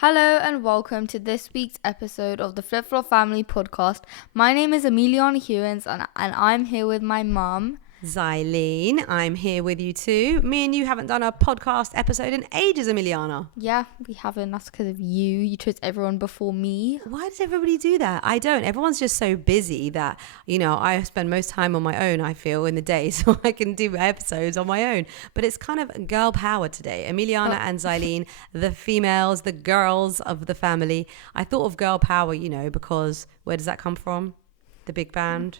Hello and welcome to this week's episode of the Flip Flop Family Podcast. My name is Emiliana Hewins and I'm here with my mum. Xylene, I'm here with you too. Me and you haven't done a podcast episode in ages, Emiliana. Yeah, we haven't. That's because of you. You chose everyone before me. Why does everybody do that? I don't. Everyone's just so busy that, I spend most time on my own, I feel, in the day, so I can do episodes on my own. But it's kind of girl power today. Emiliana and Xylene, the females, the girls of the family. I thought of girl power, because where does that come from? The big band,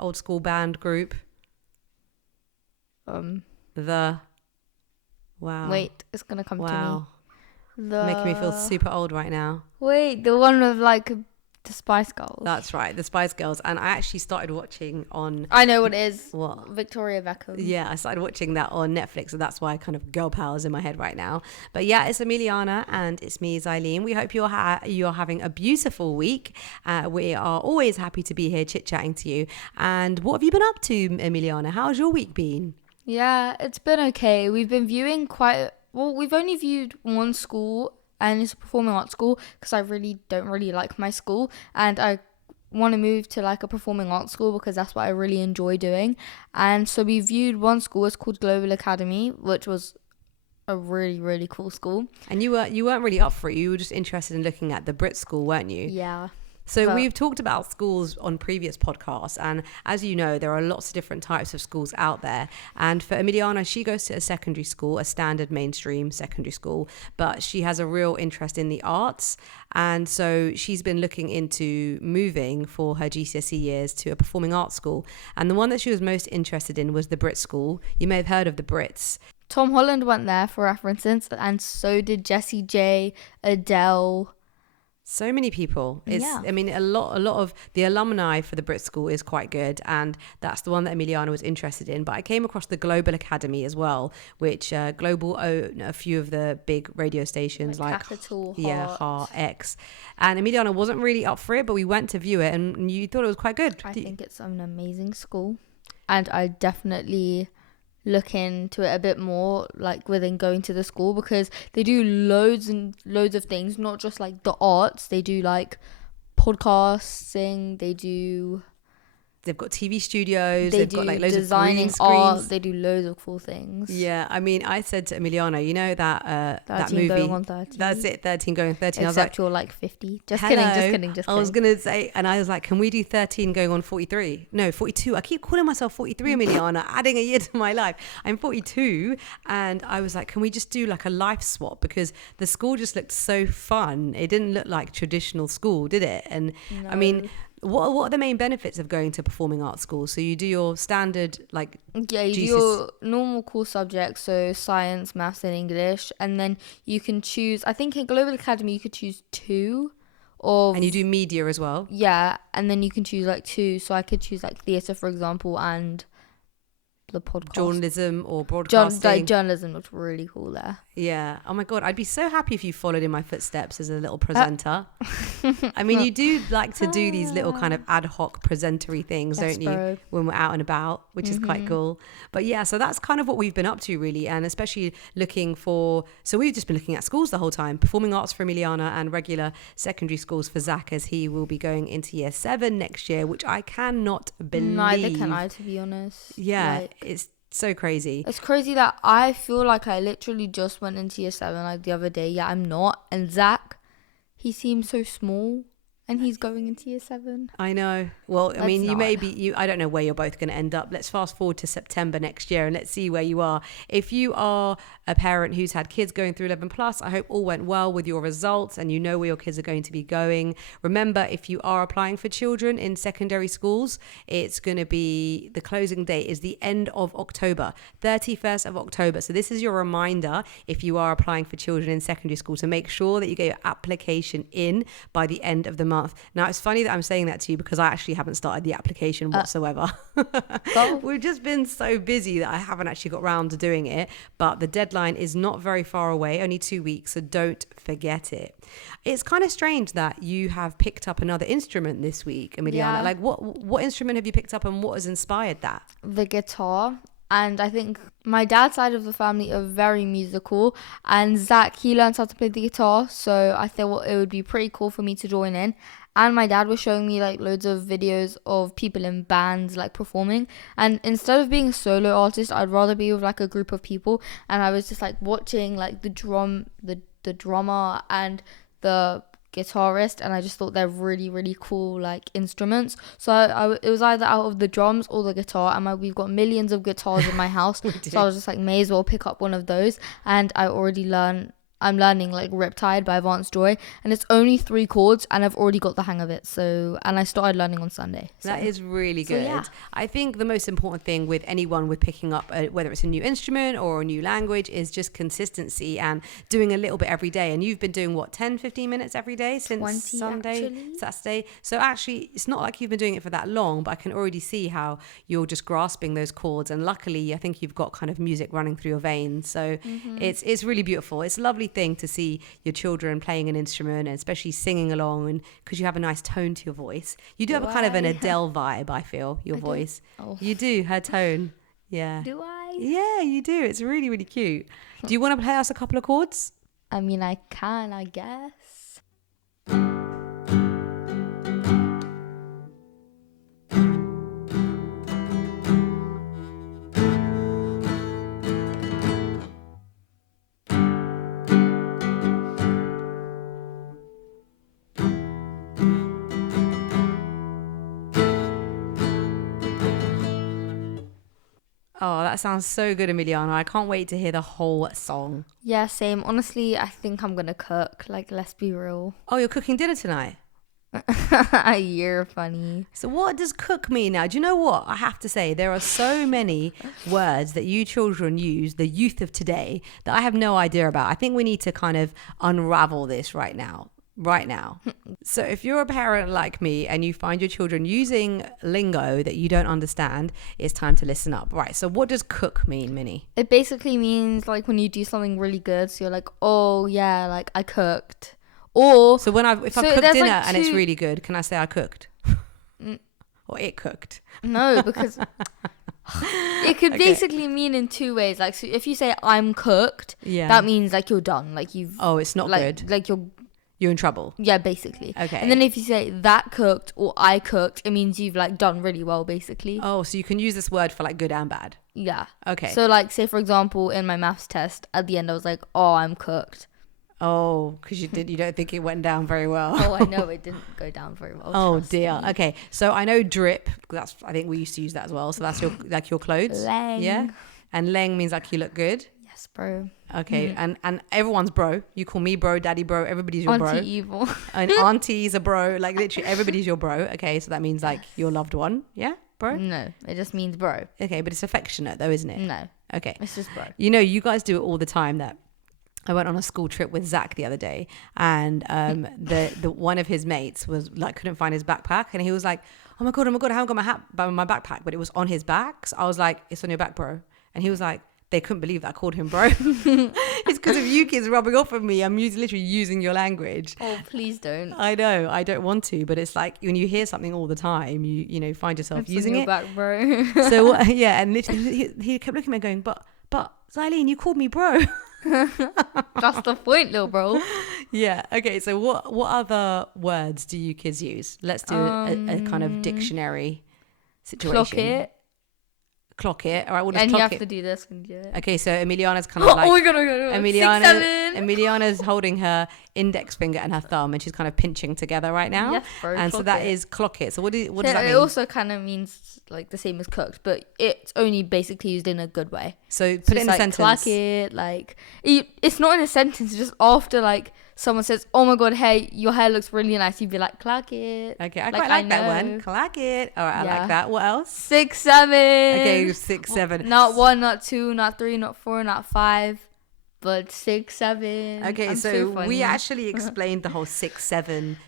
old school band group. Wait, it's gonna come to me. Making me feel super old right now. Wait, the one with the Spice Girls. That's right, the Spice Girls. And I actually started watching on... I know what it is. What? Victoria Beckham. Yeah, I started watching that on Netflix, so that's why kind of girl power's in my head right now. But yeah, it's Emiliana and it's me, Xylene. We hope you're having a beautiful week. We are always happy to be here chit-chatting to you. And what have you been up to, Emiliana? How's your week been? Yeah, it's been okay. We've been viewing we've only viewed one school, and it's a performing arts school because I really don't like my school, and I want to move to a performing arts school because that's what I really enjoy doing. And so we viewed one school. It's called Global Academy, which was a really, really cool school. And you weren't really up for it. You were just interested in looking at the Brit school, weren't you? Yeah. So we've talked about schools on previous podcasts, and as you know, there are lots of different types of schools out there. And for Emiliana, she goes to a secondary school, a standard mainstream secondary school, but she has a real interest in the arts. And so she's been looking into moving for her GCSE years to a performing arts school. And the one that she was most interested in was the Brit school. You may have heard of the Brits. Tom Holland went there for references, and so did Jessie J, Adele. So many people. I mean, a lot of the alumni for the Brit School is quite good, and that's the one that Emiliana was interested in. But I came across the Global Academy as well, which Global own a few of the big radio stations like Capital, Heart, X. And Emiliana wasn't really up for it, but we went to view it, and you thought it was quite good. I think it's an amazing school, and I definitely look into it a bit more within going to the school, because they do loads and loads of things, not just the arts. They do podcasting, they've got TV studios, they've got loads designing of green art, screens. they do loads of cool things. Yeah, I mean, I said to Emiliana, that movie, going on 13. That's it, 13 going on 13. Except you're 50. Just hello. kidding. I was gonna say, and I was like, can we do 13 going on 43? No, 42. I keep calling myself 43, Emiliana, adding a year to my life. I'm 42, and I was like, can we just do a life swap, because the school just looked so fun. It didn't look like traditional school, did it? And no. I mean, what are the main benefits of going to performing arts school? So you do your standard you do your normal core subjects, so science, maths and English, and then you can choose, I think in Global Academy you could choose 2 of... And you do media as well? Yeah, and then you can choose 2, so I could choose theatre, for example, and the podcast. Journalism or broadcasting. Journalism looked really cool there. Yeah. Oh my God, I'd be so happy if you followed in my footsteps as a little presenter. I mean, you do like to do these little kind of ad hoc presentery things, don't you? Bro. When we're out and about, which is quite cool. But yeah, so that's kind of what we've been up to really. And especially so we've just been looking at schools the whole time, performing arts for Emiliana and regular secondary schools for Zach, as he will be going into year 7 next year, which I cannot believe. Neither can I, to be honest. Yeah, it's so crazy. It's crazy that I feel like I literally just went into year 7 the other day. Yeah, I'm not. And Zach, he seems so small, and he's going into year 7. I know. Well, I mean, I don't know where you're both going to end up. Let's fast forward to September next year and let's see where you are. If you are a parent who's had kids going through 11 plus, I hope all went well with your results and you know where your kids are going to be going. Remember, if you are applying for children in secondary schools, it's going to be, the closing date is the end of October, 31st of October. So this is your reminder, if you are applying for children in secondary school, to make sure that you get your application in by the end of the month. Now, it's funny that I'm saying that to you because I actually haven't started the application whatsoever. We've just been so busy that I haven't actually got round to doing it, but the deadline is not very far away, only 2 weeks, so don't forget it. It's kind of strange that you have picked up another instrument this week, Emiliana. Yeah. Like what instrument have you picked up and what has inspired that? The guitar. And I think my dad's side of the family are very musical. And Zach, he learns how to play the guitar. So I thought it would be pretty cool for me to join in. And my dad was showing me like loads of videos of people in bands like performing. And instead of being a solo artist, I'd rather be with like a group of people. And I was just like watching like the drummer and the guitarist, and I just thought they're really, really cool like instruments. So it was either out of the drums or the guitar, and we've got millions of guitars in my house. So I was just like, may as well pick up one of those. And I'm learning like Riptide by Advanced Joy, and it's only 3 chords, and I've already got the hang of it. So, and I started learning on Sunday. So. That is really good. So, yeah. I think the most important thing with anyone with picking up, whether it's a new instrument or a new language, is just consistency and doing a little bit every day. And you've been doing what, 10, 15 minutes every day since Sunday, actually. Saturday. So actually, it's not like you've been doing it for that long, but I can already see how you're just grasping those chords. And luckily, I think you've got kind of music running through your veins. So it's really beautiful. It's a lovely thing to see your children playing an instrument, and especially singing along, and because you have a nice tone to your voice. You do have a kind of an Adele vibe, I feel, your voice. You do, her tone. Yeah. Do I? Yeah, you do. It's really, really cute. Do you want to play us a couple of chords? I mean, I can, I guess. Oh, that sounds so good, Emiliana. I can't wait to hear the whole song. Yeah, same. Honestly, I think I'm gonna cook. Like, let's be real. Oh, you're cooking dinner tonight? You're funny. So what does cook mean now? Do you know what? I have to say, there are so many words that you children use, the youth of today, that I have no idea about. I think we need to kind of unravel this right now. So if you're a parent like me and you find your children using lingo that you don't understand, it's time to listen up. Right, so what does cook mean, Minnie? It basically means like when you do something really good, so you're like, oh yeah, like I cooked. Or so if I cook dinner like and it's really good, can I say I cooked? Or it cooked? No, because it could basically mean in 2 ways. Like, so if you say I'm cooked, that means like you're done, like you've it's not like, good, like you're in trouble. Yeah, basically. Okay. And then if you say that cooked or I cooked, it means you've like done really well, basically. Oh, so you can use this word for like good and bad. Yeah. Okay. So like, say for example, in my maths test, at the end I was like, oh, I'm cooked. Oh, because you don't think it went down very well. Oh, I know it didn't go down very well. Oh dear. Me. Okay. So I know drip. I think we used to use that as well. So that's your clothes. Leng. Yeah. And leng means like you look good. Yes, bro. Okay, and everyone's bro. You call me bro, daddy bro, everybody's your bro. Auntie evil. And auntie's a bro, like literally everybody's your bro. Okay, so that means like your loved one. Yeah, bro? No, it just means bro. Okay, but it's affectionate though, isn't it? No. Okay. It's just bro. You know, you guys do it all the time. That I went on a school trip with Zach the other day, and the one of his mates was like couldn't find his backpack, and he was like, oh my god, I haven't got my backpack, but it was on his back. So I was like, it's on your back, bro. And he was like, they couldn't believe that I called him bro. It's because of you kids rubbing off of me. I'm literally using your language. Oh, please don't. I know, I don't want to, but it's like when you hear something all the time, you know, find yourself using it. Back, bro. So yeah, and literally he kept looking at me going, but Zylene, you called me bro. That's the point, little bro. Yeah. Okay. So what other words do you kids use? Let's do a kind of dictionary situation. Clock it. All right. We'll just and clock you have it. to do this when you do it. Okay. So Emiliana's kind of like. Oh my god! Emiliana's holding her index finger and her thumb, and she's kind of pinching together right now. Yes, bro. And so that is clock it. So what does that mean? It also kind of means like the same as cooked, but it's only basically used in a good way. So put it in a sentence. Clock it. Like it's not in a sentence. It's just after like someone says, "Oh my god, hey, your hair looks really nice," you'd be like, "Clock it." Okay, I quite like that one. Clock it. All right, I like that. What else? 6, 7. Okay, 6, 7. Not 1, not 2, not 3, not 4, not 5. But 6, 7. Okay, so we actually explained the whole 6, 7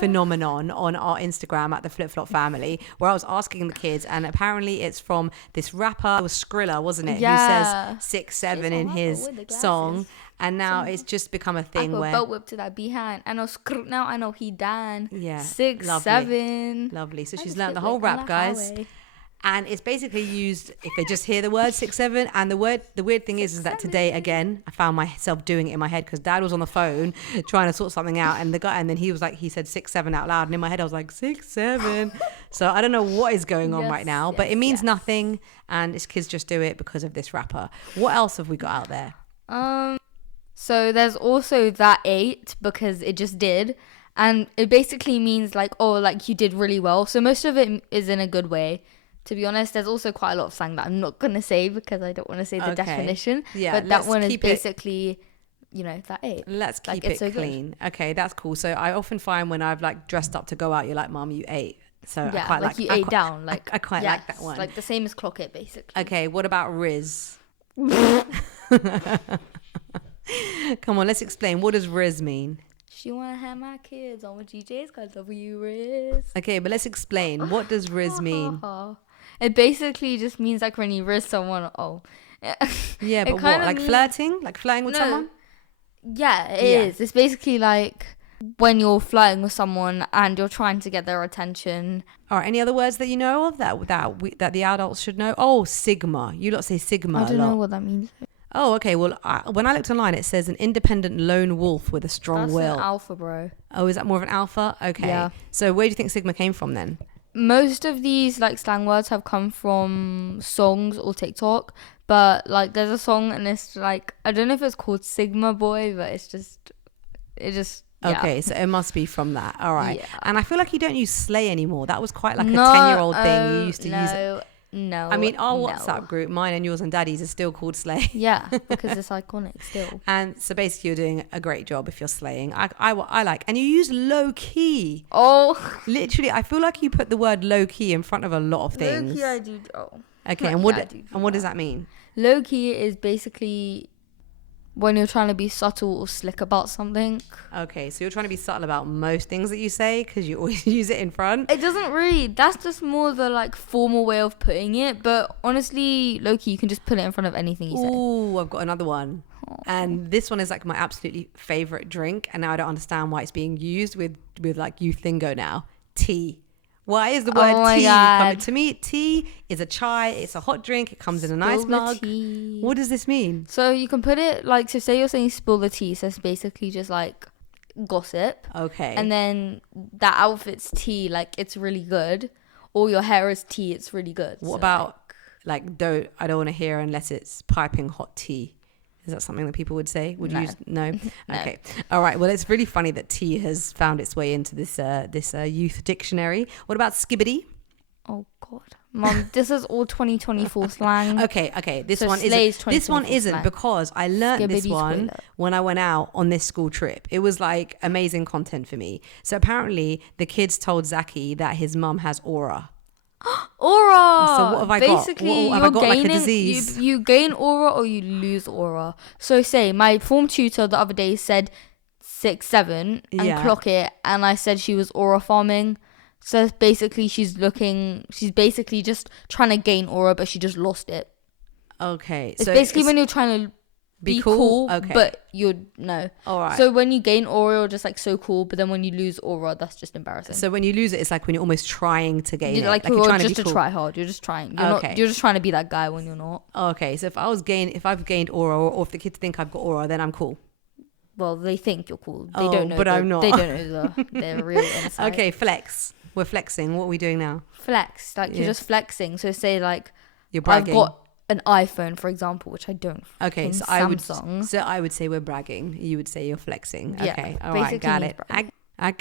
phenomenon on our Instagram at the Flip Flop Family, where I was asking the kids, and apparently it's from this rapper, it was Skrilla, wasn't it? Yeah. Who says 6, 7 in his song, and now it's just become a thing I where. belt whip to that behind. I know now. I know he done. Yeah. 6, lovely. 7. Lovely. So she's learned the whole rap, guys. And it's basically used if they just hear the word 6-7. And the weird thing is that today, again, I found myself doing it in my head because Dad was on the phone trying to sort something out. And then he said 6-7 out loud. And in my head, I was like, 6-7. So I don't know what is going on right now, but it means nothing. And it's kids just do it because of this rapper. What else have we got out there? So there's also that 8 because it just did. And it basically means like, oh, like you did really well. So most of it is in a good way. To be honest, there's also quite a lot of slang that I'm not going to say because I don't want to say the definition. Yeah, but that one is basically, that 8. Let's keep it so clean. Good. Okay, that's cool. So I often find when I've like dressed up to go out, you're like, Mom, you ate. So yeah, I quite like you ate down. Like I quite like that one. Like the same as clock it, basically. Okay, what about Riz? Come on, let's explain. What does Riz mean? She wanna have my kids on with GJ's cause of you, Riz. Okay, but let's explain. What does Riz mean? It basically just means like when you riz someone. Oh, yeah, but what? Like flirting? Like flirting with someone? Yeah, it is. It's basically like when you're flirting with someone and you're trying to get their attention. All right. Any other words that you know of that the adults should know? Oh, sigma. You lot say sigma. I don't know what that means. Oh, okay. Well, when I looked online, it says an independent lone wolf with a strong will. That's an alpha, bro. Oh, is that more of an alpha? Okay. Yeah. So where do you think sigma came from then? Most of these like slang words have come from songs or TikTok, but like there's a song and it's like, I don't know if it's called Sigma Boy, but it just yeah. Okay, so it must be from that. All right. Yeah. And I feel like you don't use slay anymore. That was quite like a 10-year-old thing. You used to use it. No. I mean, our WhatsApp group, mine and yours and Daddy's, is still called slay. Yeah, because it's iconic still. And so basically you're doing a great job if you're slaying. I like, and you use low key. Oh. Literally, I feel like you put the word low key in front of a lot of things. Low key I do. Oh. Okay, and what does that mean? Low key is basically when you're trying to be subtle or slick about something. Okay, so you're trying to be subtle about most things that you say because you always use it in front. It doesn't really. That's just more the like formal way of putting it. But honestly, low-key, you can just put it in front of anything you say. Ooh, I've got another one. Aww. And this one is like my absolutely favorite drink. And now I don't understand why it's being used with like youth lingo now. Tea. Why is the word tea coming? To me, tea is a chai. It's a hot drink. It comes in a nice mug. Tea. What does this mean? So you can put it like, so say you're saying spill the tea. So it's basically just like gossip. Okay. And then that outfit's tea, like it's really good. Or your hair is tea, it's really good. What about I don't want to hear unless it's piping hot tea. Is that something that people would say? Would you use? No? Okay. All right. Well, it's really funny that tea has found its way into this youth dictionary. What about skibbity? Oh, God. Mom, this is all 2024 slang. Okay. This one isn't because I learned this one when I went out on this school trip. It was like amazing content for me. So apparently the kids told Zaki that his mum has aura. Aura. So what have I got? Basically, have I got like a disease? You gain aura or you lose aura. So say my form tutor the other day said 6-7 and clock it, and I said she was aura farming. So basically, she's basically just trying to gain aura, but she just lost it. Okay. It's basically when you're trying to be cool, okay, but no. All right. So when you gain aura, you're just like so cool, but then when you lose aura, that's just embarrassing. So when you lose it, it's like when you're almost trying to gain it. Like you're trying just to try hard. You're just trying. You're just trying to be that guy when you're not. Okay. So if I've gained aura, or if the kids think I've got aura, then I'm cool. Well, they think you're cool. They don't know. But I'm not. They don't know their real inside. Okay, flex. We're flexing. What are we doing now? Flex. Like you're just flexing. So say like you're bragging. I've got an iPhone, for example, which I don't. Okay, so I would say we're bragging. You would say you're flexing. Yeah, okay, all right, got it. I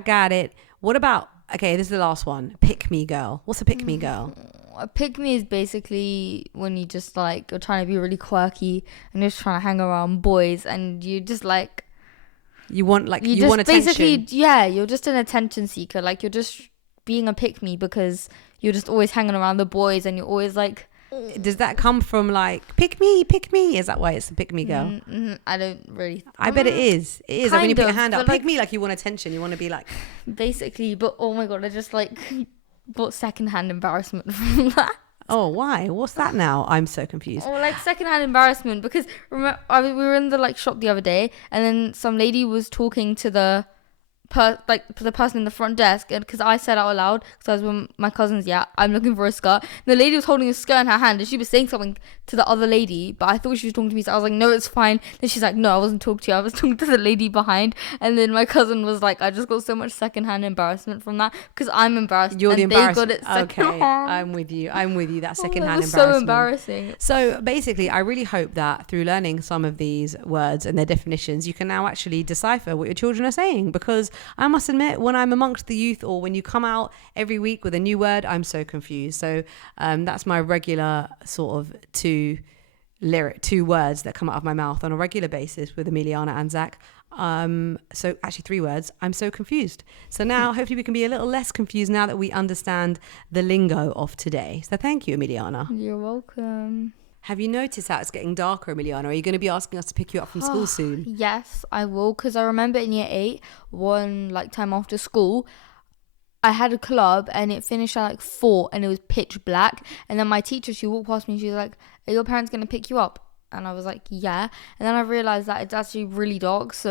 got it. What about? Okay, this is the last one. Pick me girl. What's a pick me girl? A pick me is basically when you just like you're trying to be really quirky and you're just trying to hang around boys and you just like you want attention. Basically, yeah, you're just an attention seeker. Like you're just being a pick me because you're just always hanging around the boys and you're always like. Does that come from like pick me? Is that why it's a pick me girl? I don't really. I bet it is. It is. Like when you put your hand up, pick me, like you want attention. You want to be like. Basically, but oh my God, I just like got secondhand embarrassment from that. Oh, why? What's that now? I'm so confused. Oh, like secondhand embarrassment because remember we were in the like shop the other day and then some lady was talking to the the person in the front desk, and because I said out loud, because I was with my cousins, yeah, I'm looking for a skirt. And the lady was holding a skirt in her hand, and she was saying something to the other lady, but I thought she was talking to me, so I was like, no, it's fine. Then she's like, no, I wasn't talking to you, I was talking to the lady behind. And then my cousin was like, I just got so much secondhand embarrassment from that, because I'm embarrassed. You're the and embarrassed. They got it secondhand. Okay, I'm with you. That secondhand was embarrassment. So embarrassing. So basically, I really hope that through learning some of these words and their definitions, you can now actually decipher what your children are saying. Because I must admit, when I'm amongst the youth, or when you come out every week with a new word, I'm so confused. So that's my regular sort of two words that come out of my mouth on a regular basis with Emiliana and Zach. So actually 3 words. I'm so confused. So now hopefully we can be a little less confused now that we understand the lingo of today. So thank you, Emiliana. You're welcome. Have you noticed how it's getting darker, Emiliana? Are you going to be asking us to pick you up from school soon? Yes, I will, because I remember in year 8, one time after school, I had a club and it finished at 4 and it was pitch black. And then my teacher, she walked past me and she was like, are your parents going to pick you up? And I was like, yeah. And then I realized that it's actually really dark. So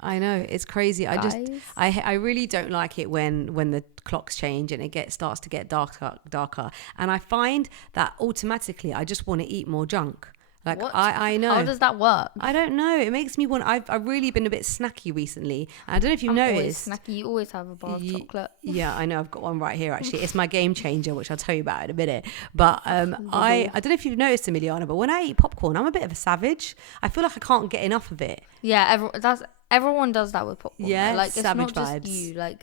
I know, it's crazy. Guys? I really don't like it when the clocks change and it starts to get darker. And I find that automatically I just want to eat more junk. What? I know. How does that work? I don't know. It makes me want. I've really been a bit snacky recently. I don't know if you've noticed. Always snacky. You always have a bar of chocolate. Yeah, I know. I've got one right here. Actually, it's my game changer, which I'll tell you about in a minute. But I don't know if you've noticed, Emiliana, but when I eat popcorn, I'm a bit of a savage. I feel like I can't get enough of it. Yeah, everyone does that with popcorn. Yeah, right? It's savage not vibes. Just you.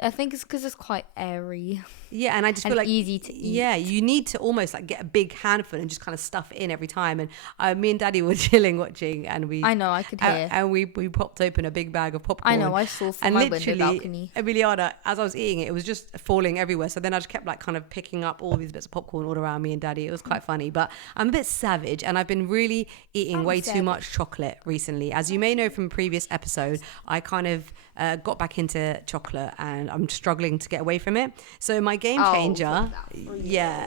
I think it's because it's quite airy. Yeah, and I just feel like easy to eat. Yeah, you need to almost get a big handful and just kind of stuff it in every time. And me and Daddy were chilling watching, and I know, I could hear. And we popped open a big bag of popcorn. I know, I saw from my window balcony. Emiliana, as I was eating it, it was just falling everywhere. So then I just kept kind of picking up all these bits of popcorn all around me and Daddy. It was quite funny, but I'm a bit savage, and I've been really eating way too much chocolate recently. As you may know from a previous episode, I kind of got back into chocolate, and I'm struggling to get away from it. So my game changer,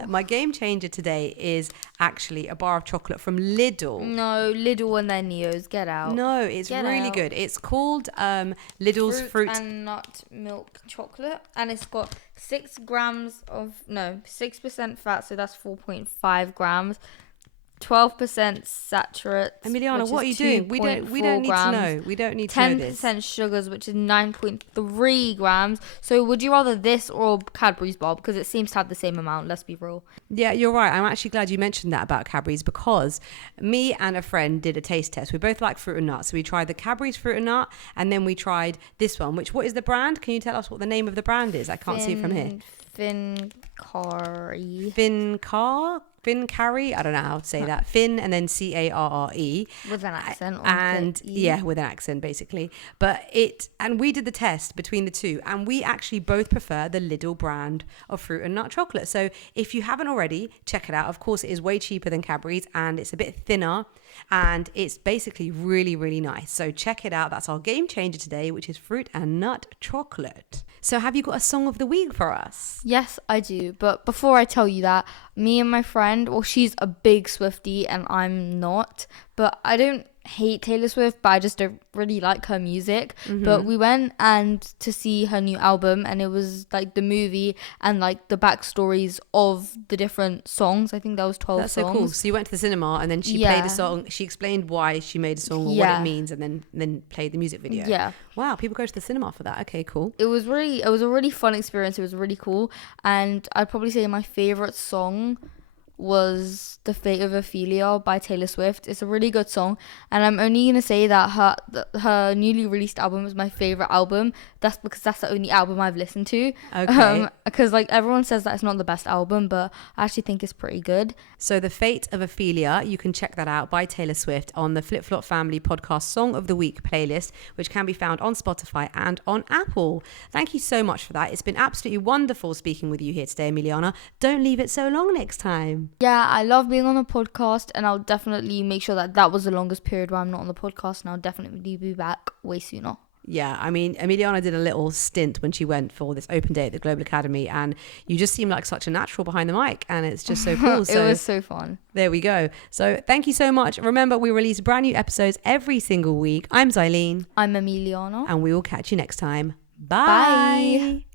my game changer today is actually a bar of chocolate from Lidl. No, Lidl and their Neos, get out. No, it's really good. It's called Lidl's Fruit and Nut Milk Chocolate, and it's got 6% fat, so that's 4.5 grams. 12% saturates. Emiliana, what are you doing? We don't need to know. We don't need to know this. 10% sugars, which is 9.3 grams. So would you rather this or Cadbury's bar? Because it seems to have the same amount, let's be real. Yeah, you're right. I'm actually glad you mentioned that about Cadbury's, because me and a friend did a taste test. We both like fruit and nuts. So we tried the Cadbury's fruit and nut, and then we tried this one, what is the brand? Can you tell us what the name of the brand is? I can't see it from here. Fincari, I don't know how to say that. Fin and then Carre. With an accent. With an accent basically. And we did the test between the two, and we actually both prefer the Lidl brand of fruit and nut chocolate. So if you haven't already, check it out. Of course, it is way cheaper than Cadbury's, and it's a bit thinner, and it's basically really, really nice. So check it out. That's our game changer today, which is fruit and nut chocolate. So have you got a song of the week for us? Yes, I do. But before I tell you that, me and my friend, she's a big Swiftie and I'm not. But I don't hate Taylor Swift, but I just don't really like her music. Mm-hmm. But we went to see her new album, and it was the movie and the backstories of the different songs. I think there was 12 songs. That's so cool. So you went to the cinema, and then she played a song. She explained why she made a song or what it means, and then played the music video. Yeah. Wow, people go to the cinema for that. Okay, cool. It was a really fun experience. It was really cool, and I'd probably say my favorite song was The Fate of Ophelia by Taylor Swift. It's a really good song, and I'm only going to say that her newly released album is my favorite album. That's because that's the only album I've listened to. Okay. Because everyone says that it's not the best album, but I actually think it's pretty good. So The Fate of Ophelia, you can check that out by Taylor Swift on the Flip Flop Family Podcast Song of the Week playlist, which can be found on Spotify and on Apple. Thank you so much for that. It's been absolutely wonderful speaking with you here today, Emiliana. Don't leave it so long next time. Yeah, I love being on the podcast, and I'll definitely make sure that was the longest period where I'm not on the podcast, and I'll definitely be back way sooner. Yeah, I mean, Emiliana did a little stint when she went for this open day at the Global Academy, and you just seem like such a natural behind the mic, and it's just so cool. It was so fun. There we go. So thank you so much. Remember, we release brand new episodes every single week. I'm Xylene. I'm Emiliana. And we will catch you next time. Bye.